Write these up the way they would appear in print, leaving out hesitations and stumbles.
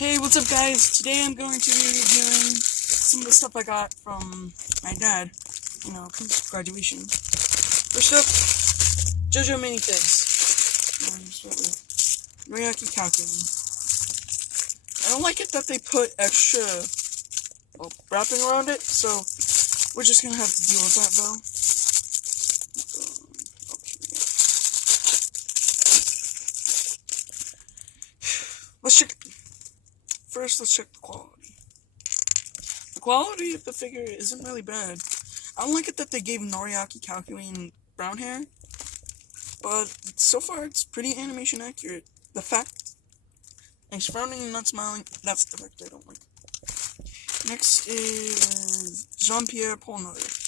Hey, what's up guys? Today I'm going to be reviewing some of the stuff I got from my dad, graduation. First up, JoJo minifigs. Noriaki Calculating. I don't like it that they put extra wrapping around it, so we're just gonna have to deal with that though. Let's check the quality. The quality of the figure isn't really bad. I don't like it that they gave Noriaki Calculating brown hair, but so far it's pretty animation accurate. The fact he's frowning and not smiling, that's the fact I don't like. Next is Jean-Pierre Polnareff.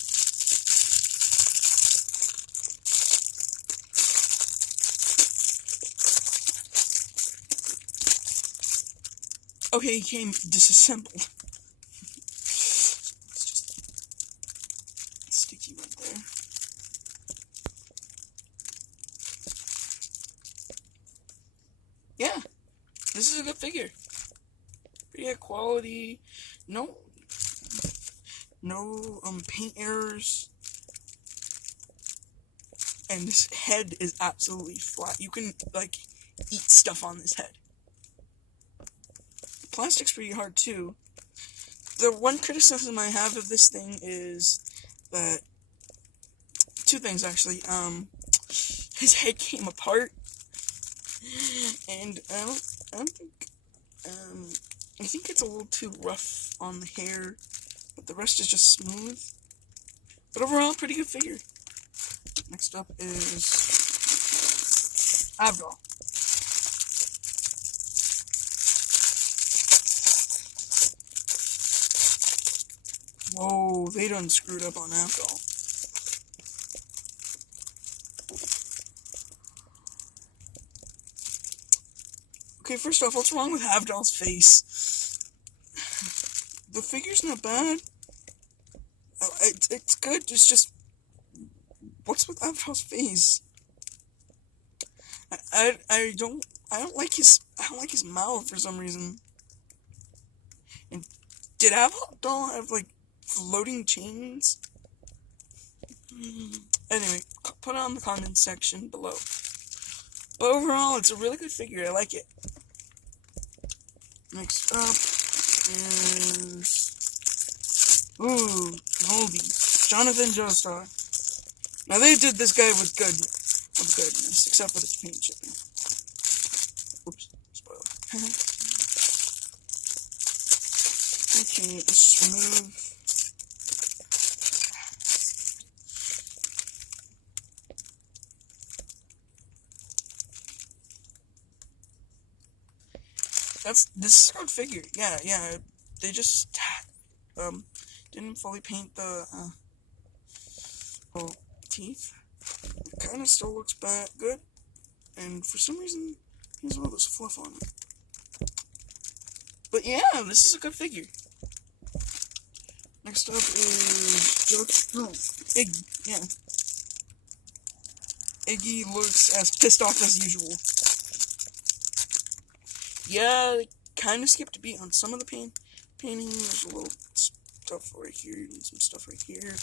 Okay, he came disassembled. It's just sticky right there. Yeah, this is a good figure. Pretty high quality. No paint errors. And this head is absolutely flat. You can eat stuff on this head. Plastic's pretty hard too. The one criticism I have of this thing is that two things actually. His head came apart, and I think it's a little too rough on the hair, but the rest is just smooth. But overall, pretty good figure. Next up is Avdol. Whoa, they done screwed up on Avdol. Okay, first off, what's wrong with Avdol's face? The figure's not bad. It's good. It's just, what's with Avdol's face? I don't like his mouth for some reason. And did Avdol have floating chains? Anyway, put it on the comments section below. But overall, it's a really good figure. I like it. Next up is Voldy, Jonathan Joestar. Now they did this guy with goodness, except for the paint chipping. Oops, spoiler. Okay, let's remove. This is a good figure. Yeah. They just didn't fully paint the teeth. It kind of still looks good, and for some reason, there's all this fluff on it. But yeah, this is a good figure. Next up is Iggy. Yeah, Iggy looks as pissed off as usual. Yeah, they kind of skipped a beat on some of the painting. There's a little stuff right here and some stuff right here.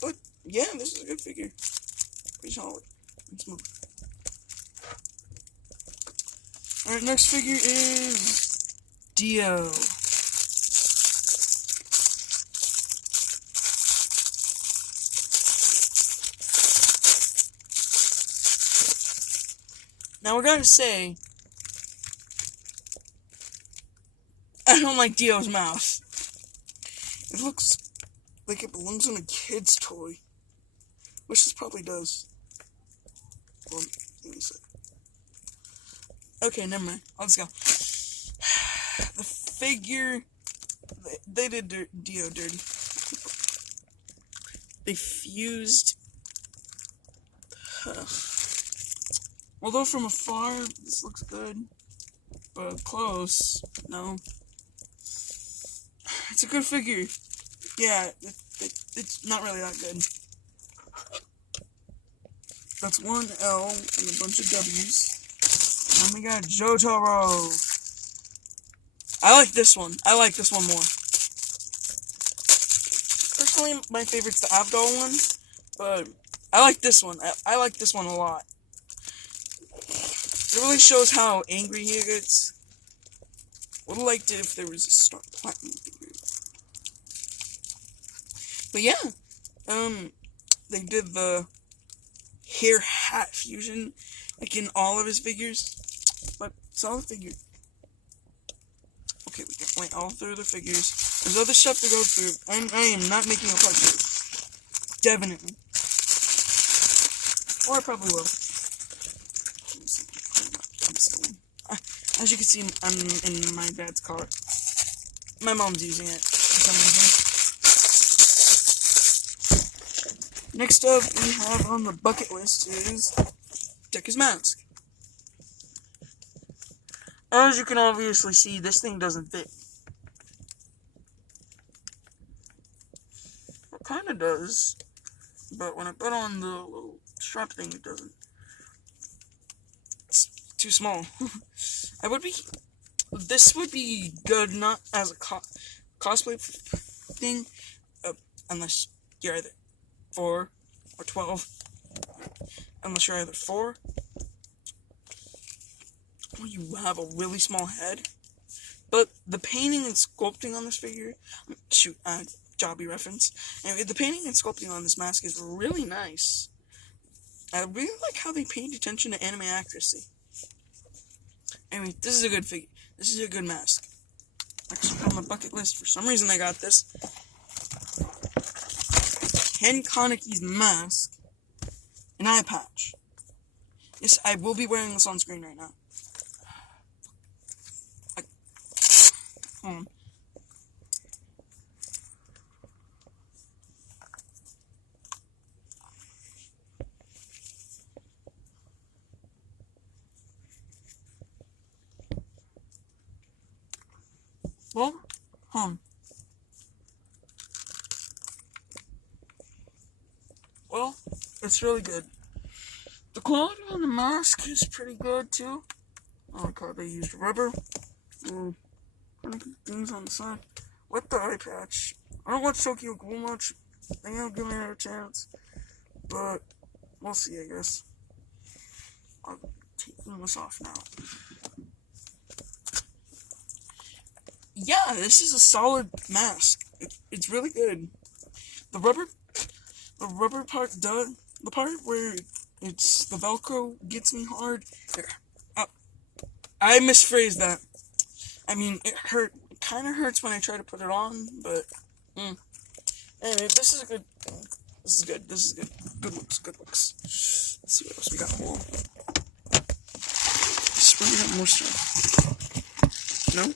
But yeah, this is a good figure. Pretty solid and smooth. Alright, next figure is Dio. Now we're gonna say, I don't like Dio's mouth. It looks like it belongs on a kid's toy. Which this probably does. Well, let me see. Okay, never mind. I'll just go. The figure, they did Dio dirty. They fused. Although from afar, this looks good. But up close, no. It's a good figure. Yeah, it's not really that good. That's one L and a bunch of W's. And we got Jotaro. I like this one. I like this one more. Personally, my favorite's the Abdol one, but I like this one. I like this one a lot. It really shows how angry he gets. Would have liked it if there was a Star Platinum figure. But yeah, they did the hair hat fusion, like in all of his figures. But solid figure. Okay, we went all through the figures. There's other stuff to go through, and I am not making a part two. Definitely. Or I probably will. As you can see, I'm in my dad's car. My mom's using it for some reason. Next up, we have on the bucket list is Deku's mask. As you can obviously see, this thing doesn't fit. It kind of does, but when I put on the little strap thing, it doesn't. It's too small. This would be good not as a cosplay thing, unless you're either 4 or 12. Unless you're either 4, or you have a really small head. But the painting and sculpting on this figure, Jobby reference. Anyway, the painting and sculpting on this mask is really nice. I really like how they paid attention to anime accuracy. Anyway, this is a good figure. This is a good mask. Actually, on my bucket list, for some reason I got this. Ken Kaneki's mask. An eye patch. Yes, I will be wearing this on screen right now. Well, it's really good. The quality on the mask is pretty good too. I like how they used rubber. Kind of things on the side. With the eye patch. I don't watch Tokyo Ghoul much. I think I'll give it a chance. But we'll see, I guess. I'm taking this off now. Yeah, this is a solid mask. It's really good. The rubber part does. The part where it's the Velcro gets me hard. I misphrased that. I mean, it kind of hurts when I try to put it on, but anyway, this is good. Good looks. Let's see what else we got. Whoa. Spreading out more stuff. No.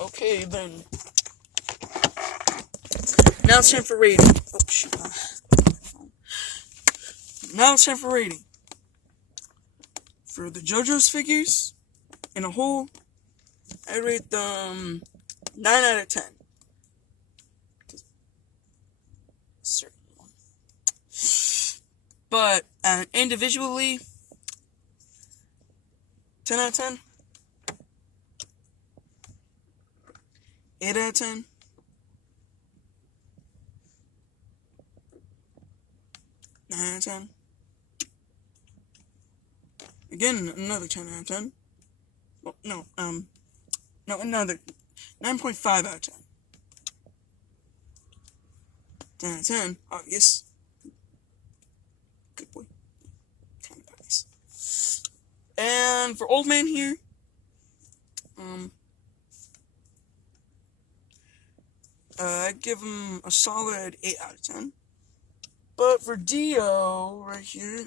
Okay, then. Now it's time for rating. Oh shoot. Now it's time for rating. For the JoJo's figures, in a whole, I rate them 9 out of 10. Certain one. But individually, 10 out of 10. 8 out of 10. 9 out of 10. Again, another 10 out of 10. Well, no, another 9.5 out of 10. 10 out of 10, obvious. Good boy. Kind of nice. And for Old Man here, I'd give him a solid 8 out of 10. But for Dio, right here,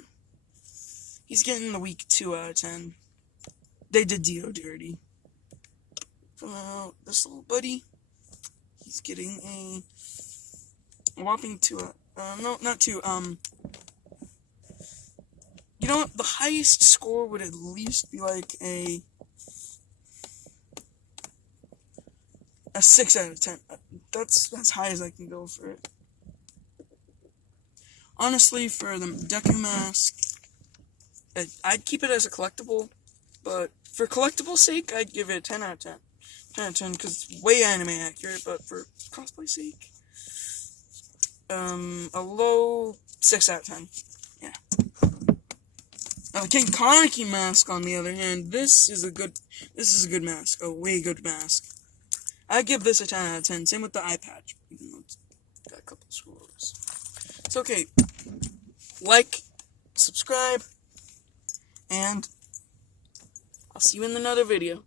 he's getting the weak 2 out of 10. They did Dio dirty. This little buddy, he's getting a whopping 2 no, not 2, you know what, the highest score would at least be like a 6 out of 10. That's as high as I can go for it. Honestly, for the Deku mask, I'd keep it as a collectible, but For collectible sake, I'd give it a 10 out of 10. 10 out of 10 because it's way anime accurate, but for cosplay sake, a low 6 out of 10. Yeah. Now the King Kaneki mask, on the other hand, this is a good mask. A way good mask. I'd give this a 10 out of 10. Same with the eye patch, even though it's got a couple of screws. It's okay. Like, subscribe, and I'll see you in another video.